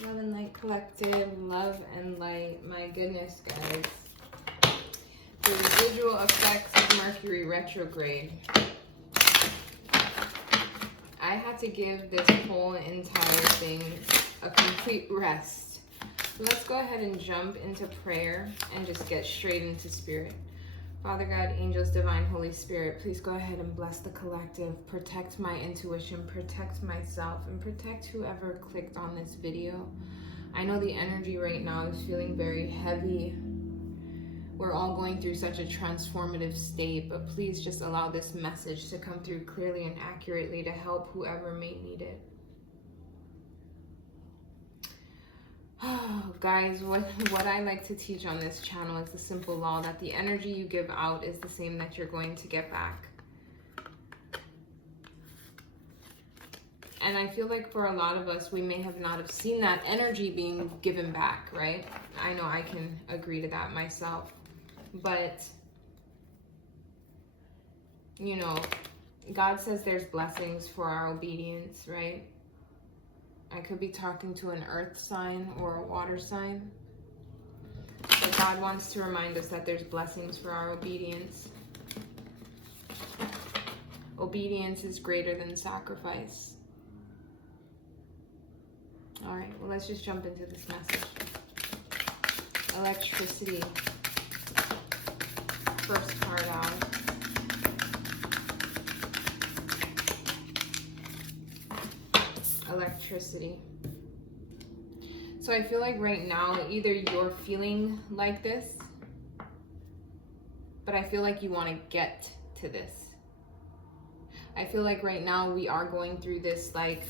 Love and light collective, love and light. My goodness, guys. The residual effects of Mercury retrograde. I had to give this whole entire thing a complete rest. So let's go ahead and jump into prayer and just get straight into spirit. Father God, angels, divine, Holy Spirit, please go ahead and bless the collective. Protect my intuition, protect myself, and protect whoever clicked on this video. I know the energy right now is feeling very heavy. We're all going through such a transformative state, but please just allow this message to come through clearly and accurately to help whoever may need it. Oh, guys, what I like to teach on this channel is the simple law that the energy you give out is the same that you're going to get back. And I feel like for a lot of us, we may have not have seen that energy being given back, right? I know I can agree to that myself. But, you know, God says there's blessings for our obedience, right? I could be talking to an earth sign or a water sign. But God wants to remind us that there's blessings for our obedience. Obedience is greater than sacrifice. All right, well, let's just jump into this message. Electricity. First card out. Electricity. So I feel like right now, either you're feeling like this, but I feel like you want to get to this. I feel like right now we are going through this, like,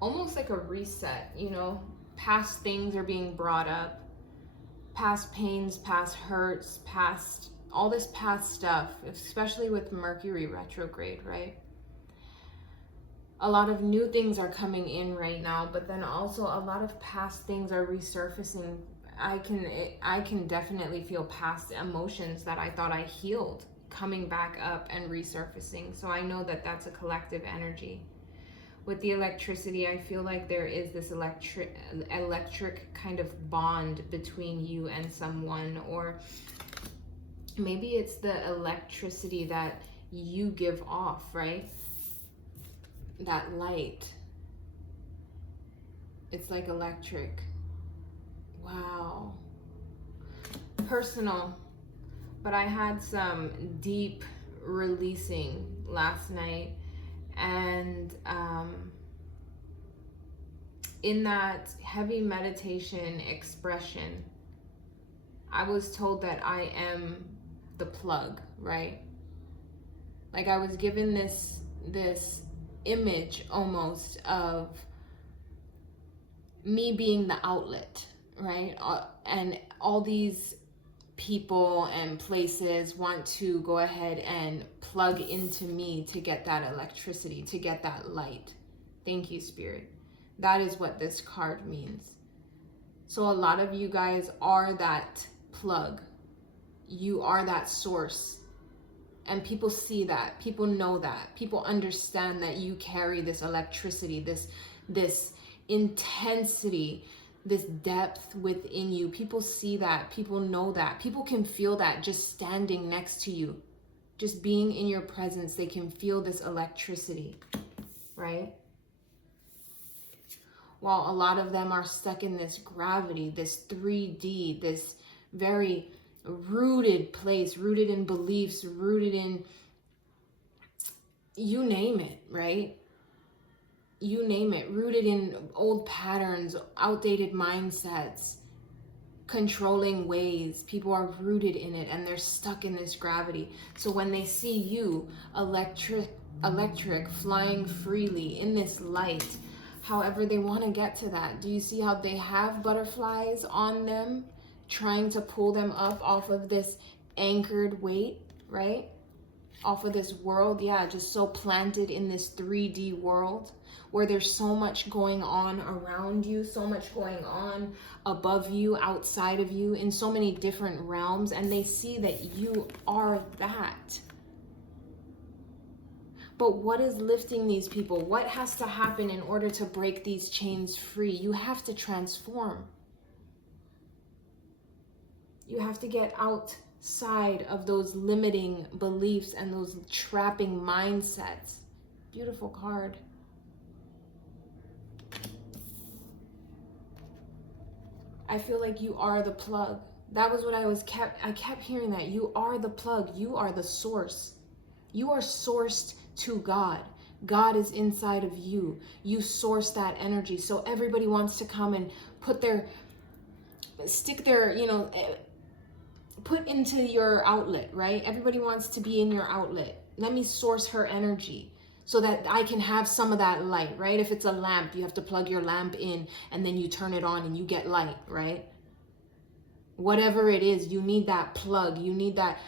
almost like a reset, you know? Past things are being brought up. Past pains, past hurts, past, all this past stuff, especially with Mercury retrograde, right? A lot of new things are coming in right now, but then also a lot of past things are resurfacing. I can definitely feel past emotions that I thought I healed coming back up and resurfacing. So I know that that's a collective energy. With the electricity, I feel like there is this electric kind of bond between you and someone, or maybe it's the electricity that you give off, right? That light. It's like electric. Wow. Personal. But I had some deep releasing last night. And in that heavy meditation expression, I was told that I am the plug, right? Like I was given this image almost of me being the outlet, right? And all these people and places want to go ahead and plug into me to get that electricity, to get that light. Thank you, Spirit. That is what this card means. So a lot of you guys are that plug. You are that source. And people see that, people know that, people understand that you carry this electricity, this intensity, this depth within you. People see that, people know that, people can feel that just standing next to you, just being in your presence. They can feel this electricity, right? While a lot of them are stuck in this gravity, this 3D, this very rooted place, rooted in beliefs, rooted in, you name it, right? You name it, rooted in old patterns, outdated mindsets, controlling ways. People are rooted in it and they're stuck in this gravity. So when they see you, electric, flying freely in this light, however they want to get to that. Do you see how they have butterflies on them, trying to pull them up off of this anchored weight, right? Off of this world, yeah, just so planted in this 3D world where there's so much going on around you, so much going on above you, outside of you, in so many different realms, and they see that you are that. But what is lifting these people? What has to happen in order to break these chains free? You have to transform. You have to get outside of those limiting beliefs and those trapping mindsets. Beautiful card. I feel like you are the plug. That was what I kept hearing that. You are the plug. You are the source. You are sourced to God. God is inside of you. You source that energy. So everybody wants to come and put stick their, put into your outlet, right? Everybody wants to be in your outlet. Let me source her energy so that I can have some of that light, right? If it's a lamp, you have to plug your lamp in and then you turn it on and you get light, right? Whatever it is, you need that plug. You need that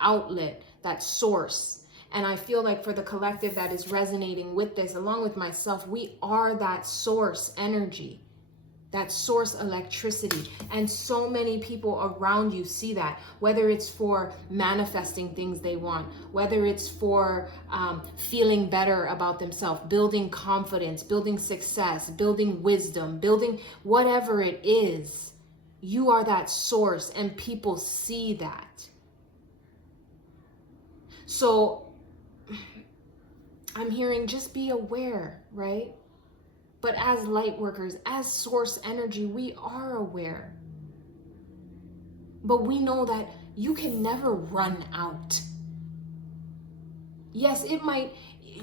outlet, that source. And I feel like for the collective that is resonating with this, along with myself, we are that source energy, that source electricity. And so many people around you see that, whether it's for manifesting things they want, whether it's for feeling better about themselves, building confidence, building success, building wisdom, building whatever it is. You are that source and people see that. So I'm hearing just be aware, right? But as light workers, as source energy, we are aware. But we know that you can never run out. Yes,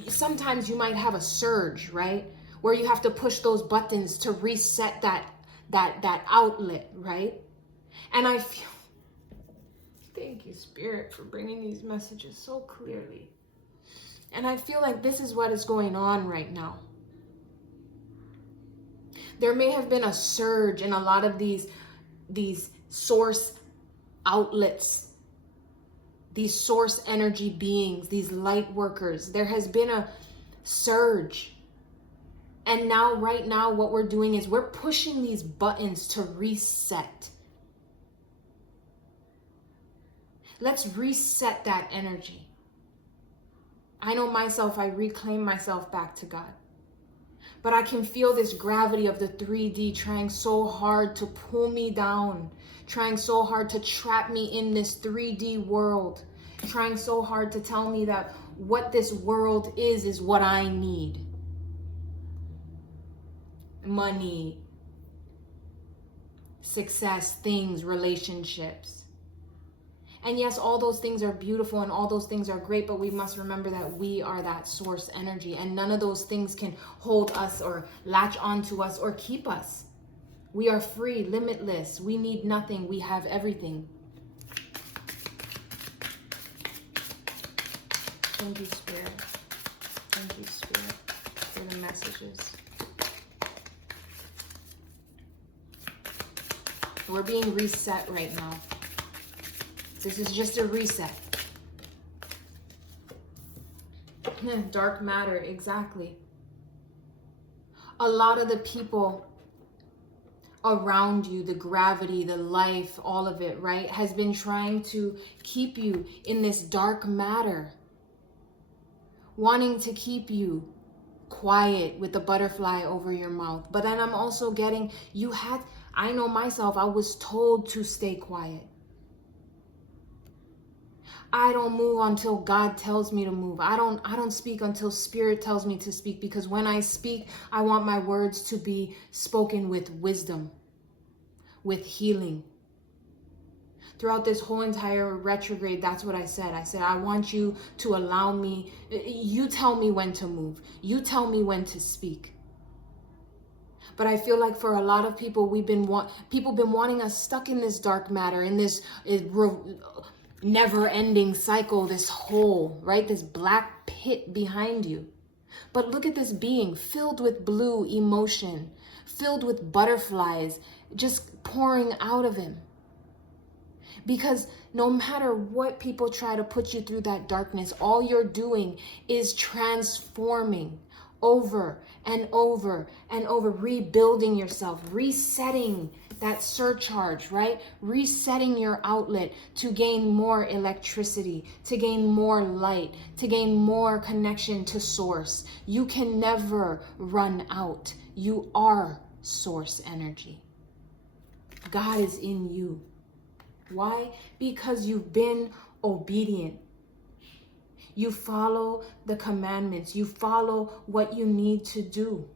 sometimes you might have a surge, right? Where you have to push those buttons to reset that outlet, right? And I feel, thank you, Spirit, for bringing these messages so clearly. And I feel like this is what is going on right now. There may have been a surge in a lot of these source outlets, these source energy beings, these light workers. There has been a surge. And now, right now, what we're doing is we're pushing these buttons to reset. Let's reset that energy. I know myself, I reclaim myself back to God. But I can feel this gravity of the 3D trying so hard to pull me down, trying so hard to trap me in this 3D world, trying so hard to tell me that what this world is what I need. Money, success, things, relationships. And yes, all those things are beautiful and all those things are great, but we must remember that we are that source energy and none of those things can hold us or latch onto us or keep us. We are free, limitless. We need nothing. We have everything. Thank you, Spirit. Thank you, Spirit, for the messages. We're being reset right now. This is just a reset. Dark matter, exactly. A lot of the people around you, the gravity, the life, all of it, right, has been trying to keep you in this dark matter. Wanting to keep you quiet with the butterfly over your mouth. But then I'm also getting, I know myself, I was told to stay quiet. I don't move until God tells me to move. I don't speak until Spirit tells me to speak, because when I speak, I want my words to be spoken with wisdom, with healing. Throughout this whole entire retrograde, that's what I said. I said, I want you to allow me, you tell me when to move. You tell me when to speak. But I feel like for a lot of people, people been wanting us stuck in this dark matter, in this never-ending cycle, this hole, right? This black pit behind you. But look at this being filled with blue emotion, filled with butterflies just pouring out of him. Because no matter what people try to put you through that darkness, all you're doing is transforming over and over and over, rebuilding yourself, resetting that surcharge, right? Resetting your outlet to gain more electricity, to gain more light, to gain more connection to source. You can never run out. You are source energy. God is in you. Why? Because you've been obedient. You follow the commandments. You follow what you need to do.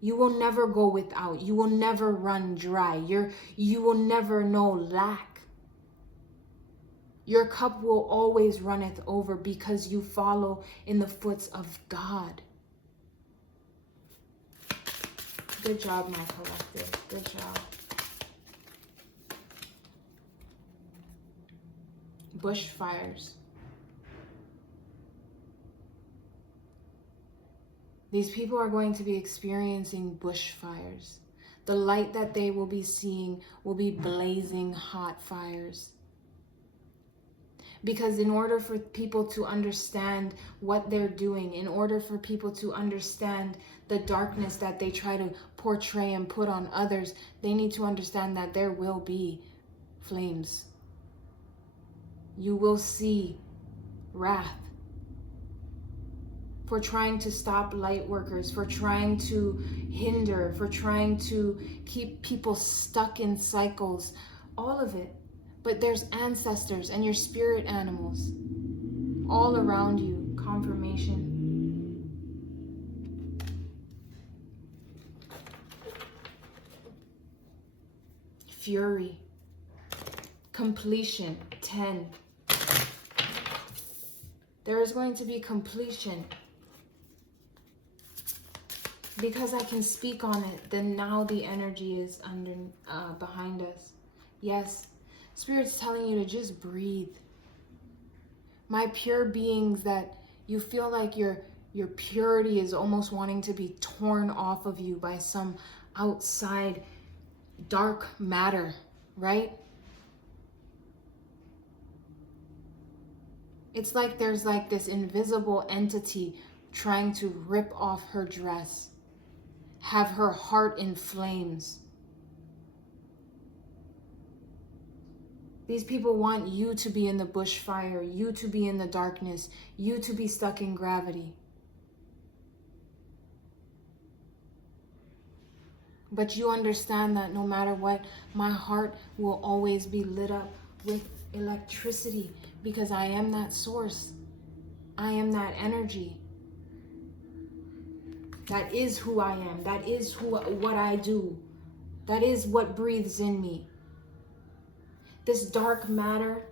You will never go without. You will never run dry. You will never know lack. Your cup will always runneth over because you follow in the footsteps of God. Good job, my collective. Good job. Bushfires. These people are going to be experiencing bushfires. The light that they will be seeing will be blazing hot fires. Because in order for people to understand what they're doing, in order for people to understand the darkness that they try to portray and put on others, they need to understand that there will be flames. You will see wrath for trying to stop light workers, for trying to hinder, for trying to keep people stuck in cycles, all of it. But there's ancestors and your spirit animals all around you. Confirmation. Fury. Completion. 10. There is going to be completion. Because I can speak on it, then now the energy is behind us. Yes, Spirit's telling you to just breathe. My pure beings, that you feel like your purity is almost wanting to be torn off of you by some outside dark matter, right? It's like there's like this invisible entity trying to rip off her dress, have her heart in flames. These people want you to be in the bushfire, you to be in the darkness, you to be stuck in gravity. But you understand that no matter what, my heart will always be lit up with electricity because I am that source. I am that energy. That is who I am. That is what I do. That is what breathes in me. This dark matter,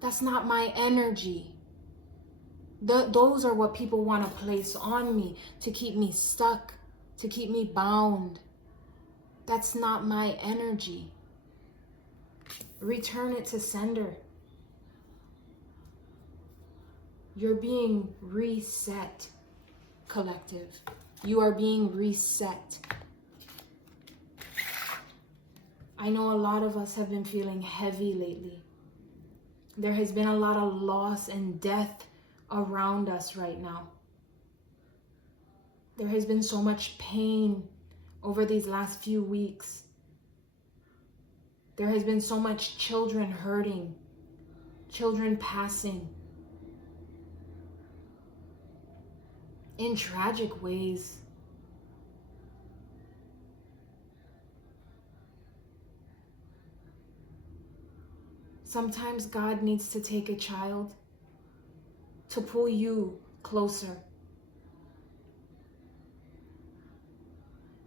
that's not my energy. Those are what people want to place on me to keep me stuck, to keep me bound. That's not my energy. Return it to sender. You're being reset, collective. You are being reset. I know a lot of us have been feeling heavy lately. There has been a lot of loss and death around us right now. There has been so much pain over these last few weeks. There has been so much children hurting, children passing in tragic ways. Sometimes God needs to take a child to pull you closer,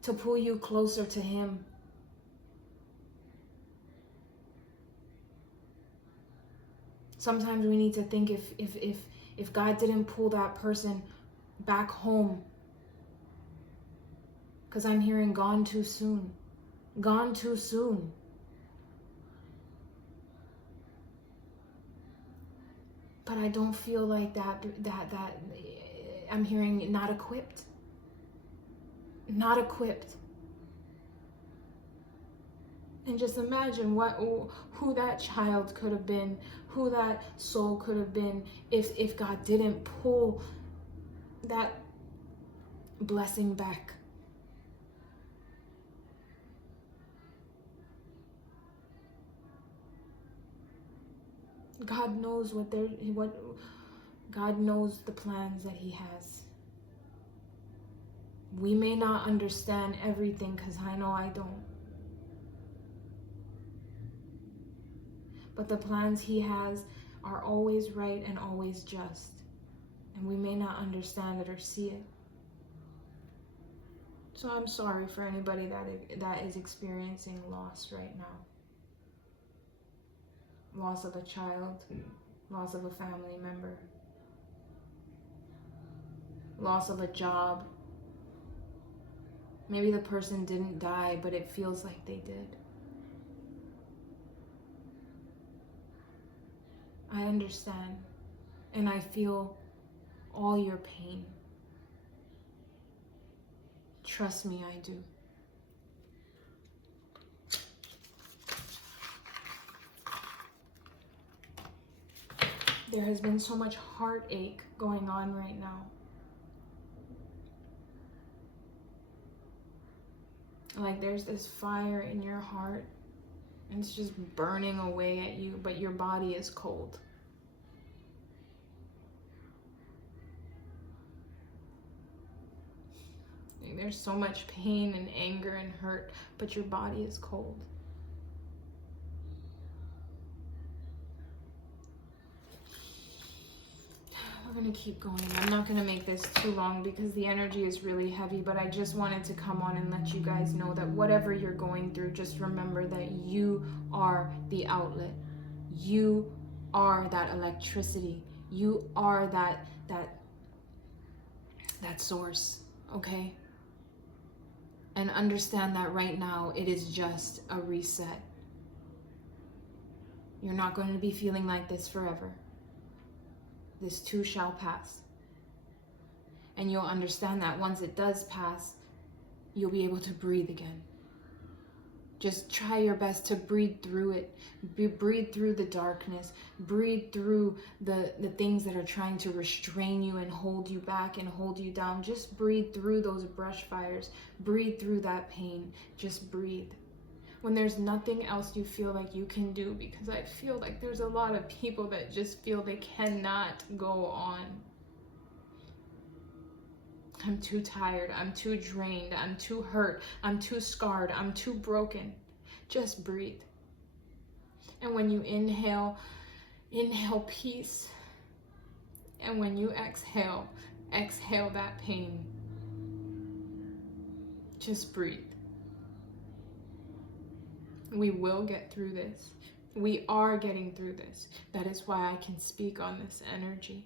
to pull you closer to Him. Sometimes we need to think if God didn't pull that person back home, because I'm hearing gone too soon, gone too soon. But I don't feel like that I'm hearing not equipped. Not equipped. And just imagine who that child could have been, who that soul could have been if God didn't pull that blessing back. God knows God knows the plans that he has. We may not understand everything, because I know I don't. But the plans he has are always right and always just. And we may not understand it or see it. So I'm sorry for anybody that is experiencing loss right now. Loss of a child, loss of a family member, loss of a job. Maybe the person didn't die, but it feels like they did. I understand, and I feel all your pain. Trust me, I do. There has been so much heartache going on right now. Like there's this fire in your heart, and it's just burning away at you, but your body is cold. There's so much pain and anger and hurt, but your body is cold. We're gonna keep going. I'm not gonna make this too long because the energy is really heavy, but I just wanted to come on and let you guys know that whatever you're going through, just remember that you are the outlet. You are that electricity. You are that source, okay? And understand that right now it is just a reset. You're not going to be feeling like this forever. This too shall pass. And you'll understand that once it does pass, you'll be able to breathe again. Just try your best to breathe through it. Breathe through the darkness. Breathe through the things that are trying to restrain you and hold you back and hold you down. Just breathe through those brush fires. Breathe through that pain. Just breathe. When there's nothing else you feel like you can do, because I feel like there's a lot of people that just feel they cannot go on. I'm too tired, I'm too drained, I'm too hurt, I'm too scarred, I'm too broken. Just breathe. And when you inhale peace. And when you exhale that pain. Just breathe. We will get through this. We are getting through this. That is why I can speak on this energy.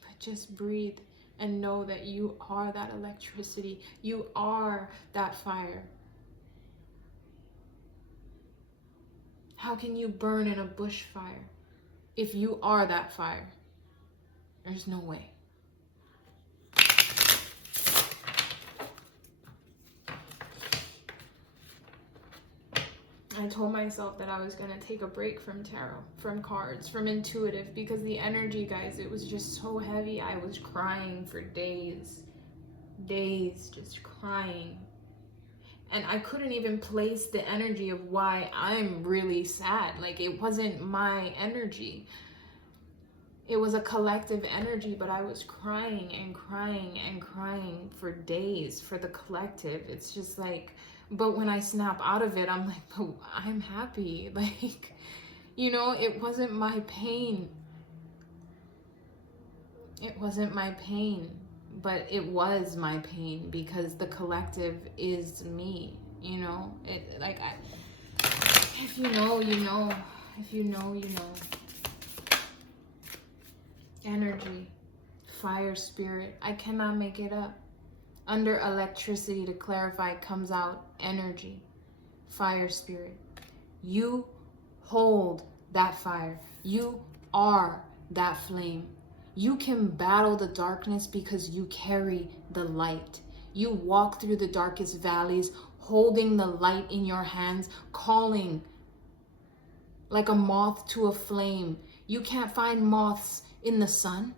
But just breathe. And know that you are that electricity. You are that fire. How can you burn in a bushfire if you are that fire? There's no way. I told myself that I was going to take a break from tarot, from cards, from intuitive, because the energy, guys, it was just so heavy. I was crying for days, just crying. And I couldn't even place the energy of why I'm really sad. Like, it wasn't my energy. It was a collective energy, but I was crying and crying and crying for days for the collective. It's just like, but when I snap out of it, I'm like, oh, I'm happy. Like, you know, it wasn't my pain. It wasn't my pain, but it was my pain because the collective is me, you know? It, like, if you know, you know. If you know, you know. Energy, fire, spirit. I cannot make it up. Under electricity, to clarify, comes out energy, fire, spirit. You hold that fire. You are that flame. You can battle the darkness because you carry the light. You walk through the darkest valleys, holding the light in your hands, calling like a moth to a flame. You can't find moths in the sun.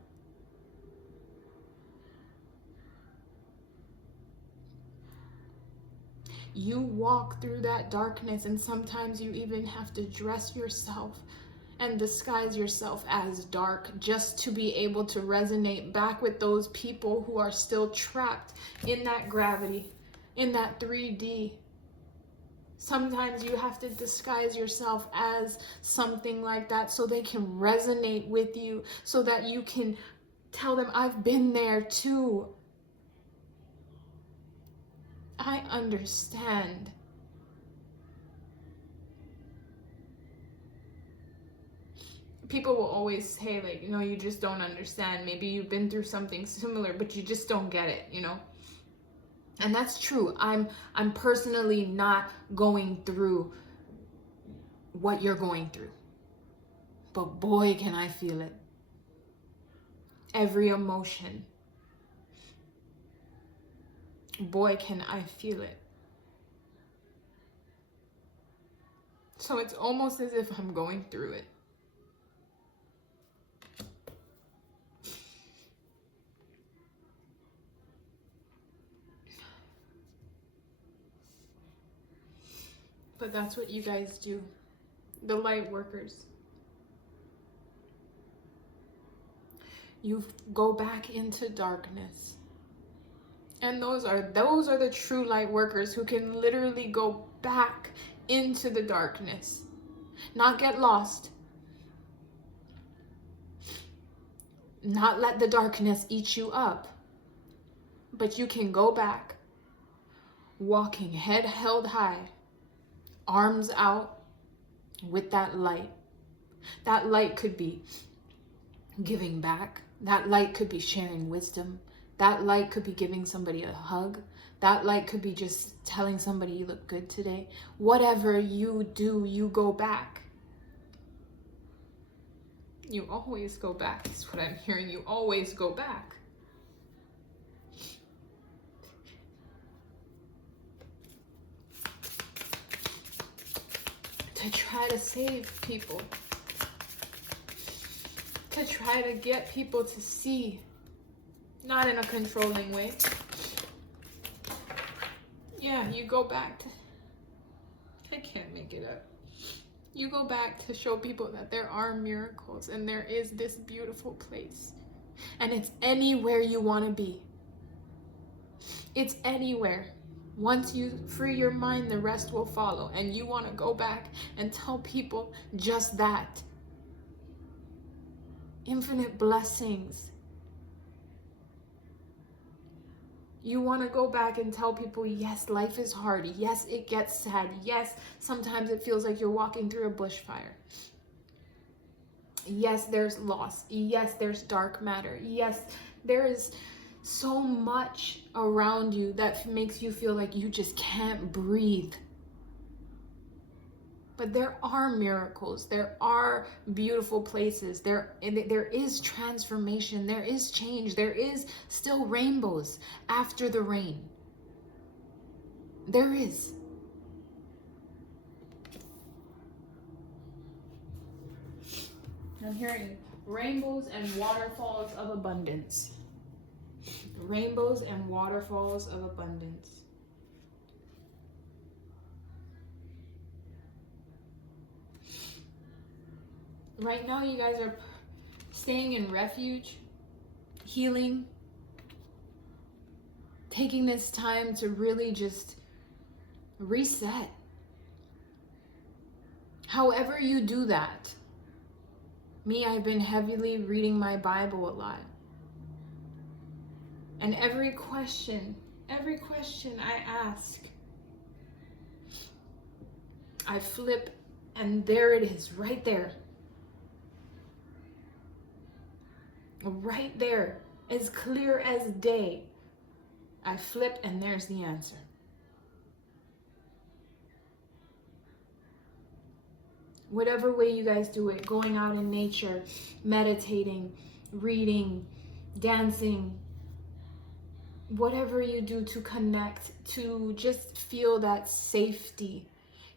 You walk through that darkness, and sometimes you even have to dress yourself and disguise yourself as dark just to be able to resonate back with those people who are still trapped in that gravity, in that 3D. Sometimes you have to disguise yourself as something like that so they can resonate with you, so that you can tell them, I've been there too. I understand. People will always say, like, you know, you just don't understand. Maybe you've been through something similar, but you just don't get it, you know? And that's true. I'm personally not going through what you're going through. But boy, can I feel it. Every emotion. Boy, can I feel it. So it's almost as if I'm going through it. But that's what you guys do. The light workers. You go back into darkness. And those are the true light workers who can literally go back into the darkness. Not get lost. Not let the darkness eat you up. But you can go back, walking head held high, arms out, with that light. That light could be giving back. That light could be sharing wisdom. That light could be giving somebody a hug. That light could be just telling somebody you look good today. Whatever you do, you go back. You always go back, is what I'm hearing. You always go back. To try to save people. To try to get people to see. Not in a controlling way. Yeah, you go back to... I can't make it up. You go back to show people that there are miracles and there is this beautiful place. And it's anywhere you want to be. It's anywhere. Once you free your mind, the rest will follow. And you want to go back and tell people just that. Infinite blessings. You want to go back and tell people, yes, life is hard. Yes, it gets sad. Yes, sometimes it feels like you're walking through a bushfire. Yes, there's loss. Yes, there's dark matter. Yes, there is so much around you that makes you feel like you just can't breathe. But there are miracles. There are beautiful places. There is transformation. There is change. There is still rainbows after the rain. There is. I'm hearing rainbows and waterfalls of abundance. Rainbows and waterfalls of abundance. Right now, you guys are staying in refuge, healing, taking this time to really just reset. However you do that. Me, I've been heavily reading my Bible a lot. And every question I ask, I flip, and there it is, right there. Right there, as clear as day. I flip, and there's the answer. Whatever way you guys do it, going out in nature, meditating, reading, dancing, whatever you do to connect, to just feel that safety.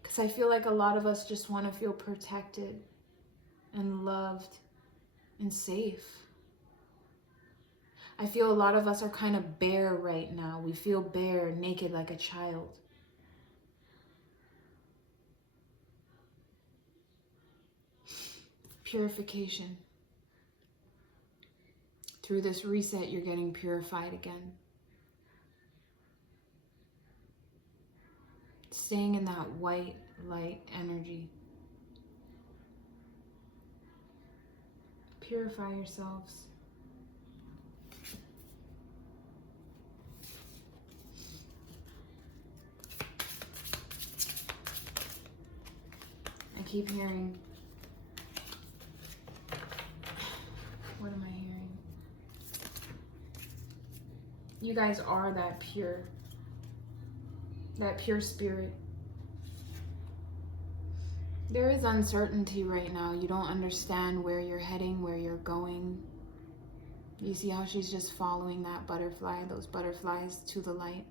Because I feel like a lot of us just want to feel protected and loved and safe. I feel a lot of us are kind of bare right now. We feel bare, naked like a child. purification. Through this reset, you're getting purified again. Staying in that white light energy. Purify yourselves. I keep hearing, what am I hearing? You guys are that pure spirit. There is uncertainty right now. You don't understand where you're heading, where you're going. You see how she's just following that butterfly, those butterflies to the light.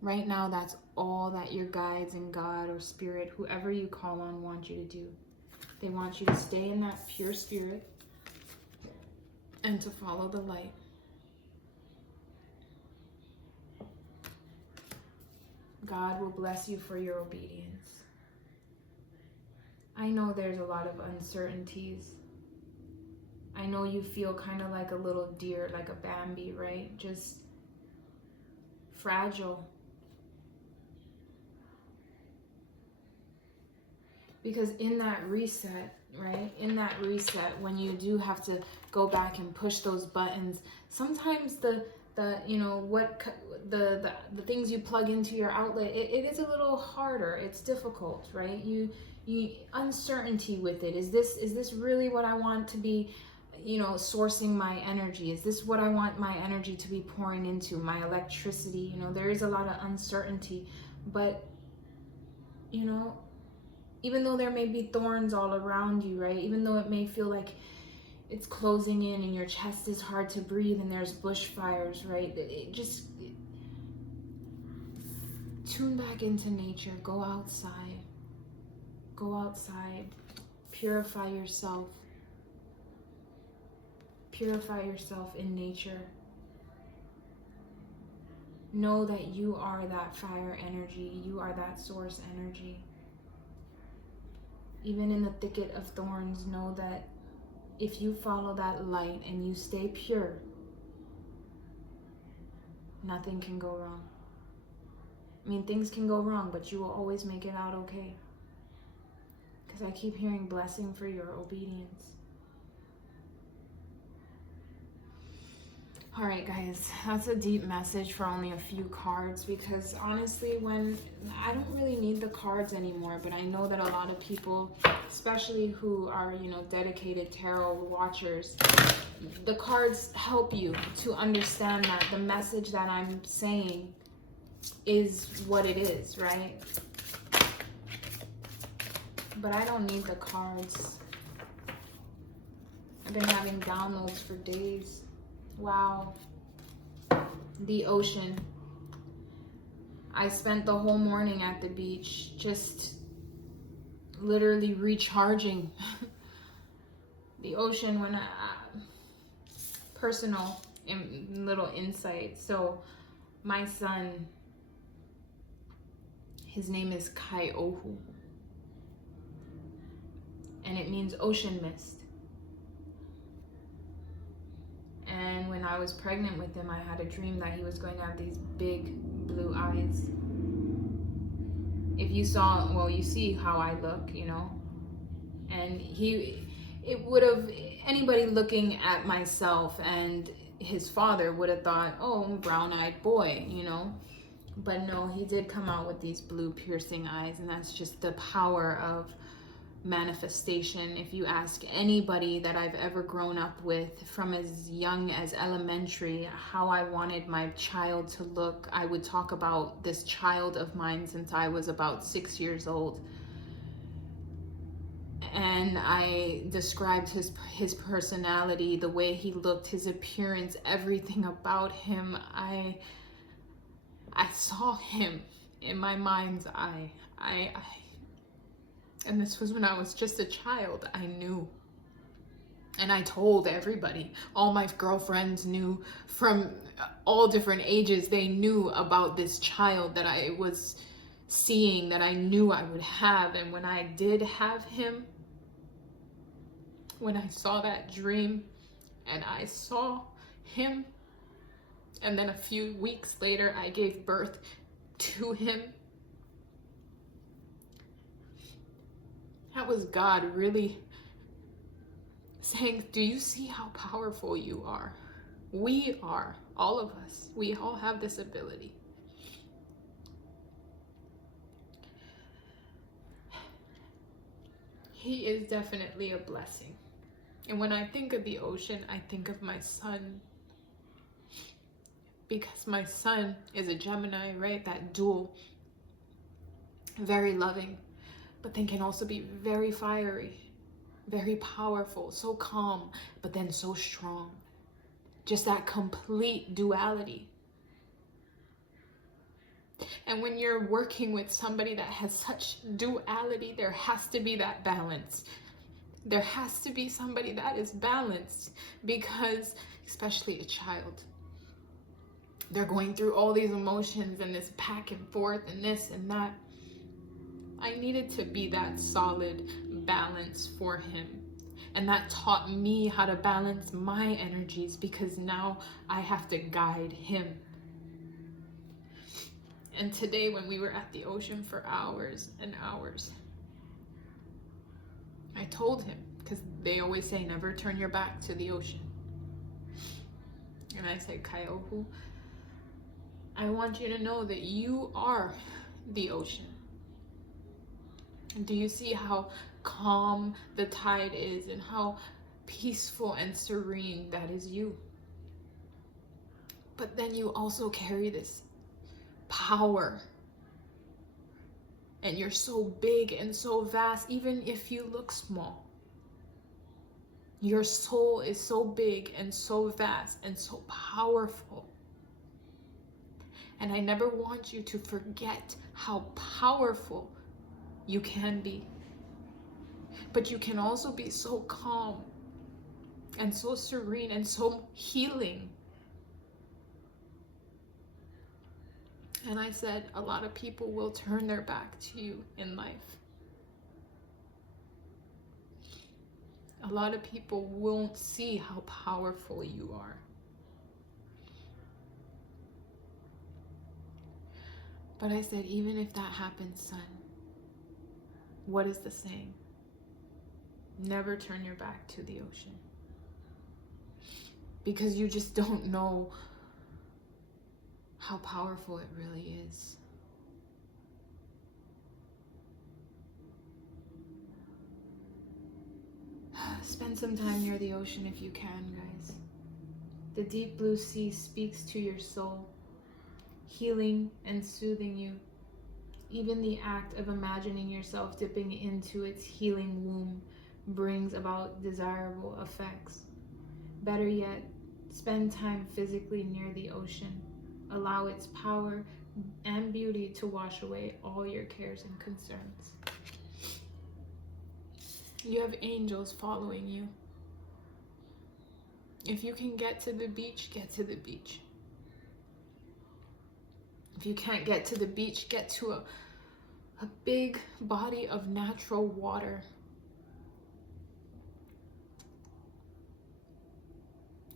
Right now, that's all that your guides and God or spirit, whoever you call on, want you to do. They want you to stay in that pure spirit and to follow the light. God will bless you for your obedience. I know there's a lot of uncertainties. I know you feel kind of like a little deer, like a Bambi, right? Just fragile. Because in that reset, right? In that reset, when you do have to go back and push those buttons, sometimes the things you plug into your outlet, it is a little harder. It's difficult, right? You uncertainty with it. Is this really what I want to be, sourcing my energy? Is this what I want my energy to be pouring into, my electricity? There is a lot of uncertainty, but even though there may be thorns all around you, right? Even though it may feel like it's closing in and your chest is hard to breathe and there's bushfires, right? Just tune back into nature. Go outside. Go outside. Purify yourself. Purify yourself in nature. Know that you are that fire energy. You are that source energy. Even in the thicket of thorns, know that if you follow that light and you stay pure, nothing can go wrong. I mean, things can go wrong, but you will always make it out okay. Because I keep hearing blessing for your obedience. All right, guys, that's a deep message for only a few cards, because honestly, when I don't really need the cards anymore, but I know that a lot of people, especially who are, dedicated tarot watchers, the cards help you to understand that the message that I'm saying is what it is, right? But I don't need the cards. I've been having downloads for days. Wow. The ocean. I spent the whole morning at the beach, just literally recharging. The ocean, when personal little insight. So my son, his name is Kaiohu, and it means ocean mist. And when I was pregnant with him, I had a dream that he was going to have these big blue eyes. If you saw, well, you see how I look, and it would have, anybody looking at myself and his father would have thought, oh, brown-eyed boy, But no, he did come out with these blue piercing eyes, and that's just the power of manifestation. If you ask anybody that I've ever grown up with, from as young as elementary, how I wanted my child to look, I would talk about this child of mine since I was about 6 years old. And I described his personality, the way he looked, his appearance, everything about him. I saw him in my mind's eye. And this was when I was just a child. I knew. And I told everybody. All my girlfriends knew, from all different ages. They knew about this child that I was seeing that I knew I would have. And when I did have him, when I saw that dream and I saw him, and then a few weeks later I gave birth to him, that was God really saying, do you see how powerful you are? We are, all of us, we all have this ability. He is definitely a blessing. And when I think of the ocean, I think of my son. Because my son is a Gemini, right? That dual, very loving, but then can also be very fiery, very powerful, so calm, but then so strong. Just that complete duality. And when you're working with somebody that has such duality, there has to be that balance. There has to be somebody that is balanced, because especially a child, they're going through all these emotions and this back and forth and this and that. I needed to be that solid balance for him. And that taught me how to balance my energies, because now I have to guide him. And today when we were at the ocean for hours and hours, I told him, because they always say never turn your back to the ocean. And I said, Kaiohu, I want you to know that you are the ocean. Do you see how calm the tide is and how peaceful and serene that is you? But then you also carry this power. And you're so big and so vast, even if you look small. Your soul is so big and so vast and so powerful. And I never want you to forget how powerful you can be. But you can also be so calm and so serene and so healing. And I said, a lot of people will turn their back to you in life. A lot of people won't see how powerful you are. But I said, even if that happens, son, what is the saying? Never turn your back to the ocean. Because you just don't know how powerful it really is. Spend some time near the ocean if you can, guys. The deep blue sea speaks to your soul, healing and soothing you. Even the act of imagining yourself dipping into its healing womb brings about desirable effects. Better yet, spend time physically near the ocean. Allow its power and beauty to wash away all your cares and concerns. You have angels following you. If you can get to the beach, get to the beach. If you can't get to the beach, get to a big body of natural water.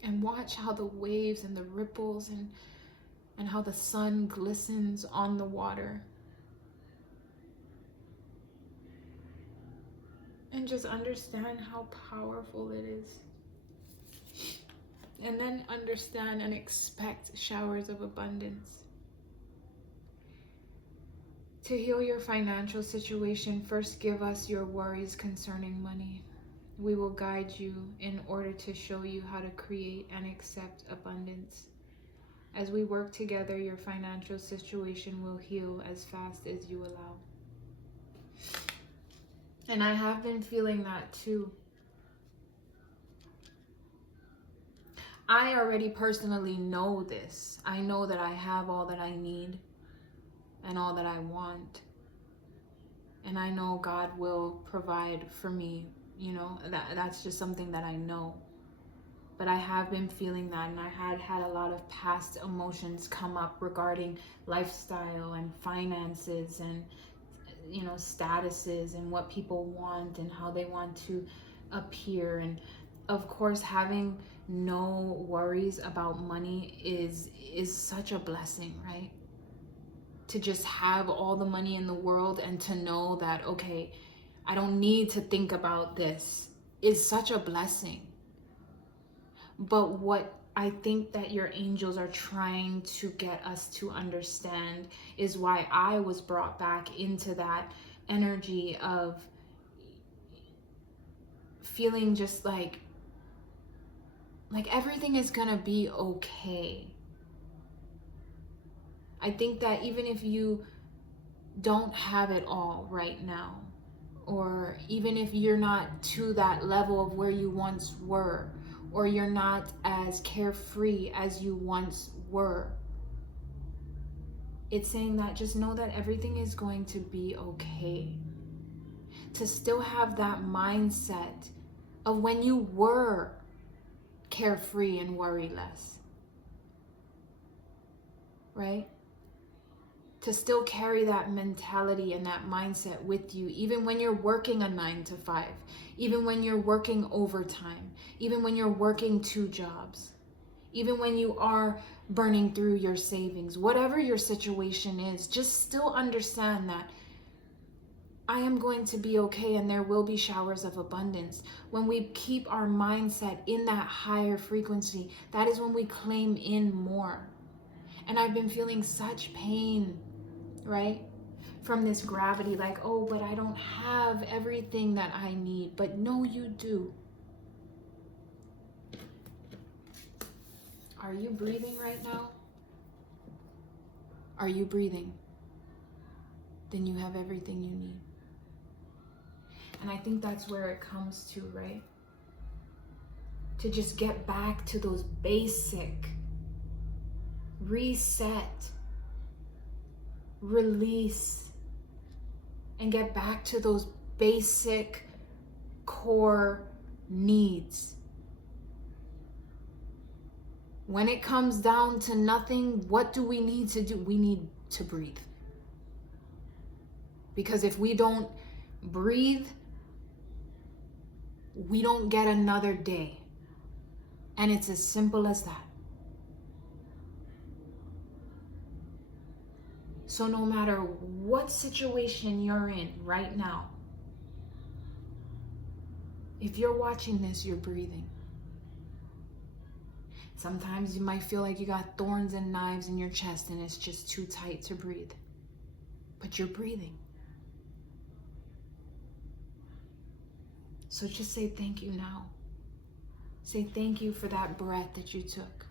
And watch how the waves and the ripples and how the sun glistens on the water. And just understand how powerful it is. And then understand and expect showers of abundance. To heal your financial situation, first give us your worries concerning money. We will guide you in order to show you how to create and accept abundance. As we work together, your financial situation will heal as fast as you allow. And I have been feeling that too. I already personally know this. I know that I have all that I need and all that I want. And I know God will provide for me. You know, that's just something that I know. But I have been feeling that, and I had a lot of past emotions come up regarding lifestyle and finances and, you know, statuses and what people want and how they want to appear. And of course, having no worries about money is such a blessing, right? To just have all the money in the world and to know that, okay, I don't need to think about this, is such a blessing. But what I think that your angels are trying to get us to understand is why I was brought back into that energy of feeling just like everything is gonna be okay. I think that even if you don't have it all right now, or even if you're not to that level of where you once were, or you're not as carefree as you once were, it's saying that just know that everything is going to be okay. To still have that mindset of when you were carefree and worryless, right? To still carry that mentality and that mindset with you, even when you're working a 9 to 5, even when you're working overtime, even when you're working 2 jobs, even when you are burning through your savings, whatever your situation is, just still understand that I am going to be okay and there will be showers of abundance. When we keep our mindset in that higher frequency, that is when we claim in more. And I've been feeling such pain, right? From this gravity, like, oh, but I don't have everything that I need. But no, you do. Are you breathing right now? Are you breathing? Then you have everything you need. And I think that's where it comes to, right? To just get back to those basic, reset, release, and get back to those basic core needs. When it comes down to nothing, what do we need to do? We need to breathe. Because if we don't breathe, we don't get another day. And it's as simple as that. So no matter what situation you're in right now, if you're watching this, you're breathing. Sometimes you might feel like you got thorns and knives in your chest and it's just too tight to breathe. But you're breathing. So just say thank you now. Say thank you for that breath that you took.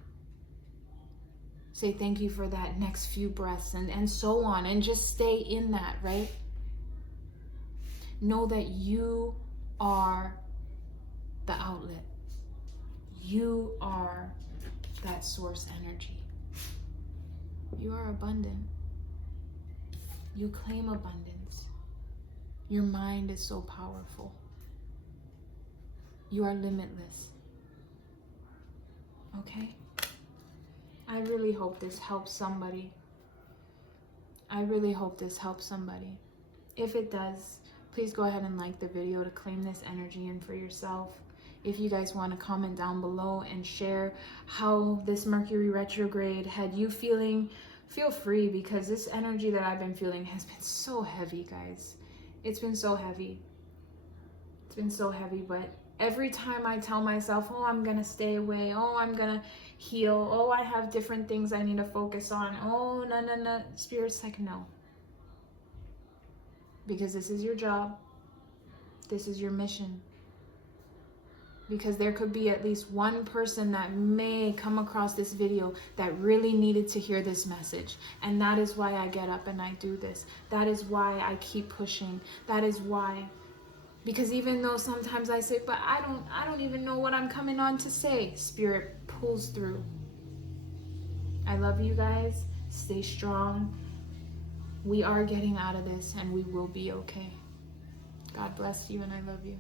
Say thank you for that next few breaths and so on. And just stay in that, right? Know that you are the outlet. You are that source energy. You are abundant. You claim abundance. Your mind is so powerful. You are limitless. Okay? I really hope this helps somebody. I really hope this helps somebody. If it does, please go ahead and like the video to claim this energy in for yourself. If you guys want to comment down below and share how this Mercury retrograde had you feeling, feel free, because this energy that I've been feeling has been so heavy, guys. It's been so heavy. It's been so heavy, but every time I tell myself, oh, I'm going to stay away, oh, I'm going to heal, oh, I have different things I need to focus on, oh, no, Spirit's like, no. Because this is your job. This is your mission. Because there could be at least one person that may come across this video that really needed to hear this message. And that is why I get up and I do this. That is why I keep pushing. That is why. Because even though sometimes I say, but I don't even know what I'm coming on to say, Spirit pulls through. I love you guys. Stay strong. We are getting out of this and we will be okay. God bless you and I love you.